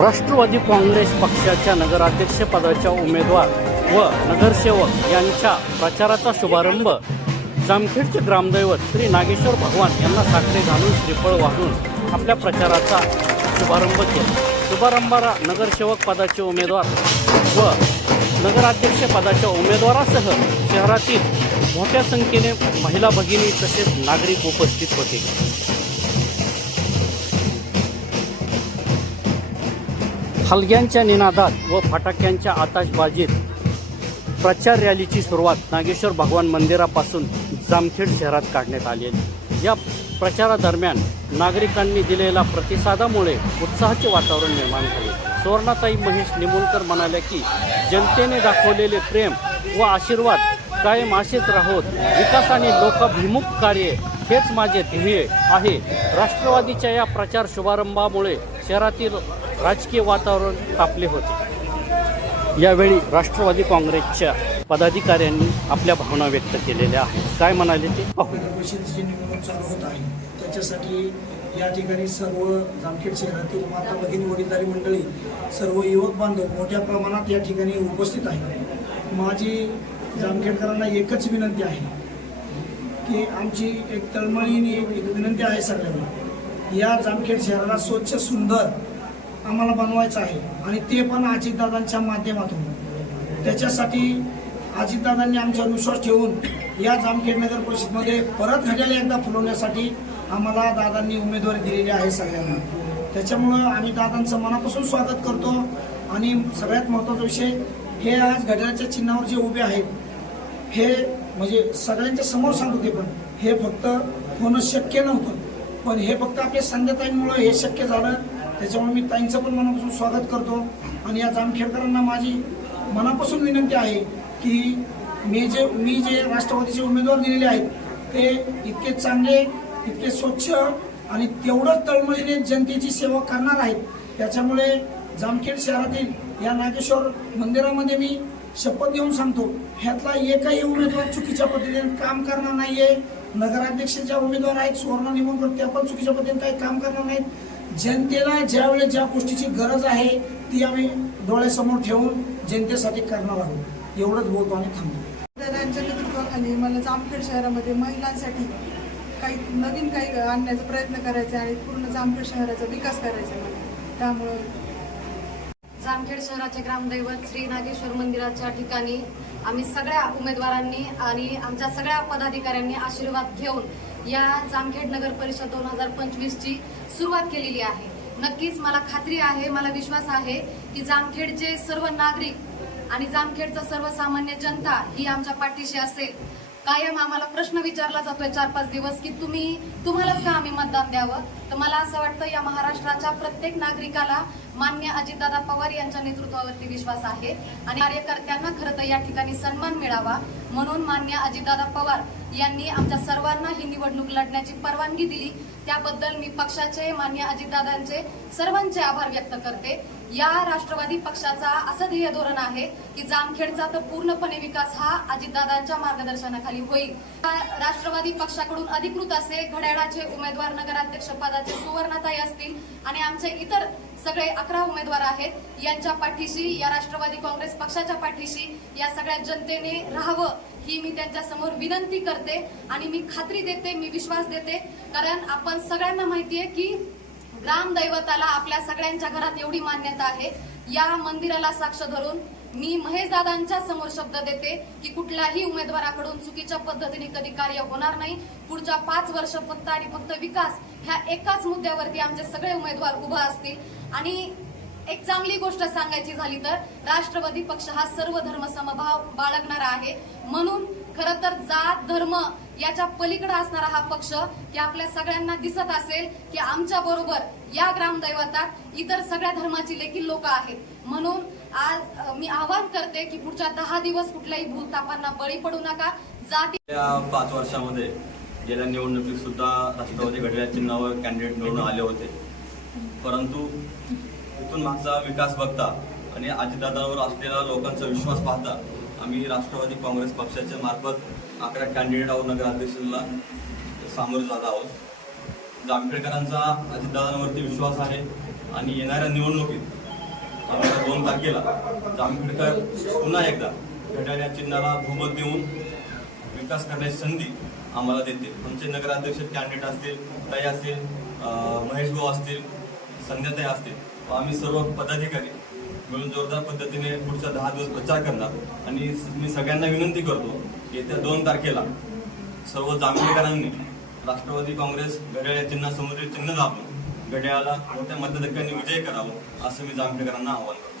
राष्ट्रवादी काँग्रेस पक्षाच्या नगराध्यक्षपदाच्या उमेदवार व नगरसेवक यांच्या प्रचाराचा शुभारंभ जामखेडचे ग्रामदैवत श्री नागेश्वर भगवान यांना साखरे घालून श्रीफळ वाहून आपल्या प्रचाराचा शुभारंभ केला. शुभारंभाला नगरसेवक पदाचे उमेदवार व नगराध्यक्ष पदाच्या उमेदवारासह शहरातील मोठ्या संख्येने महिला भगिनी तसेच नागरिक उपस्थित होते. हलग्यांच्या निनादात व फटाक्यांच्या आताशबाजीत प्रचार रॅलीची सुरुवात नागेश्वर भगवान मंदिरापासून जामखेड शहरात काढण्यात आली आहे. या प्रचारादरम्यान नागरिकांनी दिलेल्या प्रतिसादामुळे उत्साहाचे वातावरण निर्माण झाले. सुवर्णाताई महेश निमुलकर म्हणाल्या की जनतेने दाखवलेले प्रेम व आशीर्वाद कायम असेच राहोत. विकास आणि लोकाभिमुख कार्य हेच माझे ध्येय आहे. राष्ट्रवादीच्या या प्रचार शुभारंभामुळे शहरातील राजकीय वातावरण तापले होते. यावेळी राष्ट्रवादी काँग्रेसच्या पदाधिकाऱ्यांनी आपल्या भावना व्यक्त केलेल्या आहेत. काय म्हणाले ते? पाहू परिषदेची निवडणूक चालू होत आहे. त्याच्यासाठी या ठिकाणी सर्व जामखेड शहरातील माता भगिनी वडीलधारी मंडळी सर्व युवक बांधव मोठ्या प्रमाणात या ठिकाणी उपस्थित आहे माझी जामखेडकरांना एकच विनंती आहे की आमची एक तळमळीने एक विनंती आहे सगळ्यांना. या जामखेड शहराला स्वच्छ सुंदर आम्हाला बनवायचं आहे. आणि ते पण अजितदादांच्या माध्यमातून. त्याच्यासाठी अजितदादांनी आमच्यावर विश्वास ठेवून या जामखेड नगर परिषदमध्ये परत घड्याला एकदा फुलवण्यासाठी आम्हाला दादांनी उमेदवारी दिलेली आहे सगळ्यांना. त्याच्यामुळं आम्ही दादांचं मनापासून स्वागत करतो. आणि सगळ्यात महत्त्वाचा विषय हे आज घड्याळाच्या चिन्हावर जे उभे आहेत हे म्हणजे सगळ्यांच्या समोर सांगतो ते पण. हे फक्त होणं शक्य नव्हतं. पण हे फक्त आपल्या संध्याताईंमुळं हे शक्य झालं. त्याच्यामुळे मी ताईंचं पण मनापासून स्वागत करतो. आणि या जामखेडकरांना माझी मनापासून विनंती आहे की मी जे मी जे राष्ट्रवादीचे उमेदवार दिलेले आहेत ते इतके चांगले इतके स्वच्छ आणि तेवढंच तळमळीने जनतेची सेवा करणार आहेत. त्याच्यामुळे जामखेड शहरातील या नागेश्वर मंदिरामध्ये मी शपथ घेऊन सांगतो. ह्यातला एकही उमेदवार चुकीच्या पद्धतीने काम करणार नाही आहे नगराध्यक्ष ज्या उमेदवार आहेत सुवर्ण निमंत्रण त्या पण चुकीच्या पद्धतीने काही काम करणार नाहीत. जनतेला ज्या वेळेस ज्या गोष्टीची गरज आहे ती आम्ही डोळ्यासमोर ठेवून जनतेसाठी करणार आहोत. एवढंच बोलतो आणि थांबतो. दादांच्या नेतृत्वाखाली मला जामखेड शहरामध्ये महिलांसाठी काही नवीन काही आणण्याचा प्रयत्न करायचा आणि पूर्ण जामखेड शहराचा विकास करायचा त्यामुळे त्यामुळं जामखेड शहराचे ग्रामदैवत श्री नागेश्वर मंदिराच्या ठिकाणी आम्ही सगळ्या उमेदवारांनी आणि आमच्या सगळ्या पदाधिकाऱ्यांनी आशीर्वाद घेऊन या जामखेड नगर परिषद दोन हजार पंचवीसची सुरुवात केलेली आहे. नक्कीच मला खात्री आहे मला विश्वास आहे की जामखेडचे सर्व नागरिक आणि जामखेडचं सर्वसामान्य जनता ही आमच्या पाठीशी असेल. कायम आम्हाला प्रश्न विचारला जातोय चार पाच दिवस की तुम्ही तुम्हालाच का आम्ही मतदान द्यावं? तर मला असं वाटतं या महाराष्ट्राच्या प्रत्येक नागरिकाला मान्य अजितदादा पवार यांच्या नेतृत्वावरती विश्वास आहे आणि कार्यकर्त्यांना खरं तर या ठिकाणी सन्मान मिळावा म्हणून मान्य अजितदादा पवार यांनी आमच्या सर्वांना ही निवडणूक लढण्याची परवानगी दिली. त्याबद्दल मी पक्षाचे मान्य अजितदादांचे सर्वांचे आभार व्यक्त करते. या राष्ट्रवादी पक्षाचा असं ध्येय धोरण आहे की जामखेडचा तर पूर्णपणे विकास हा अजितदादांच्या मार्गदर्शनाखाली होईल. राष्ट्रवादी पक्षाकडून अधिकृत असे घड्याळाचे उमेदवार नगराध्यक्ष पदाचे असतील आणि आमचे इतर सगळे अकरा उमेदवार आहेत. यांच्या पाठीशी या राष्ट्रवादी काँग्रेस पक्षाच्या पाठीशी या सगळ्या जनतेने राहावं ही मी त्यांच्यासमोर विनंती करते. आणि मी खात्री देते मी विश्वास देते कारण आपण सगळ्यांना माहिती आहे की ग्रामदैवताला आपल्या सगळ्यांच्या घरात एवढी मान्यता आहे. या मंदिराला साक्ष धरून मी महेश दादांच्या समोर शब्द देते की कुठल्याही उमेदवाराकडून चुकीच्या पद्धतीने कधी कार्य होणार नाही. पुढच्या पाच वर्ष फक्त आणि फक्त विकास ह्या एकाच मुद्द्यावरती आमचे सगळे उमेदवार उभा असतील. आणि एक चांगली गोष्ट सांगायची झाली तर राष्ट्रवादी पक्ष हा सर्व धर्म समभाव बाळगणारा आहे. म्हणून खरं तर जात धर्म याच्या पलीकडे असणारा हा पक्ष की आपल्या सगळ्यांना दिसत असेल की आमच्या बरोबर या ग्रामदैवतात इतर सगळ्या धर्माची देखील लोक आहेत. म्हणून आज मी आवाहन करते की पुढच्या दहा दिवस कुठल्याही भूतापांना बळी पडू नका. जाती पाच वर्षामध्ये गेल्या निवडणुकीत सुद्धा राष्ट्रवादी घड्याळ चिन्हावर कॅन्डिडेट निवडून आले होते. परंतु तिथून मागचा विकास बघता आणि अजितदादावर असलेला लोकांचा विश्वास पाहता आम्ही राष्ट्रवादी काँग्रेस पक्षाच्या मार्फत अकरा कॅन्डिडेट आहोत नगराध्यक्षाला. सामोरे जात आहोत. जामखेडकरांचा अजितदादांवरती विश्वास आहे आणि येणाऱ्या निवडणुकीत आम्हाला दोन तारखेला जामखेडकर पुन्हा एकदा घड्याळ्या चिन्हाला बहुमत देऊन विकास करण्याची संधी आम्हाला देते आमचे नगराध्यक्ष कॅन्डिडेट असतील ताई असतील महेश भाऊ असतील संध्याताई असतील. व आम्ही सर्व पदाधिकारी मिळून जोरदार पद्धतीने पुढच्या दहा दिवस प्रचार करणार. आणि मी सगळ्यांना विनंती करतो येत्या दोन तारखेला सर्व जामखेडकरांनी राष्ट्रवादी काँग्रेस घड्याळ या चिन्हासमोरील चिन्ह दाबून घड्याळाला मोठ्या मतदारांनी विजय करावा असं मी जामखेडकरांना आवाहन करतो.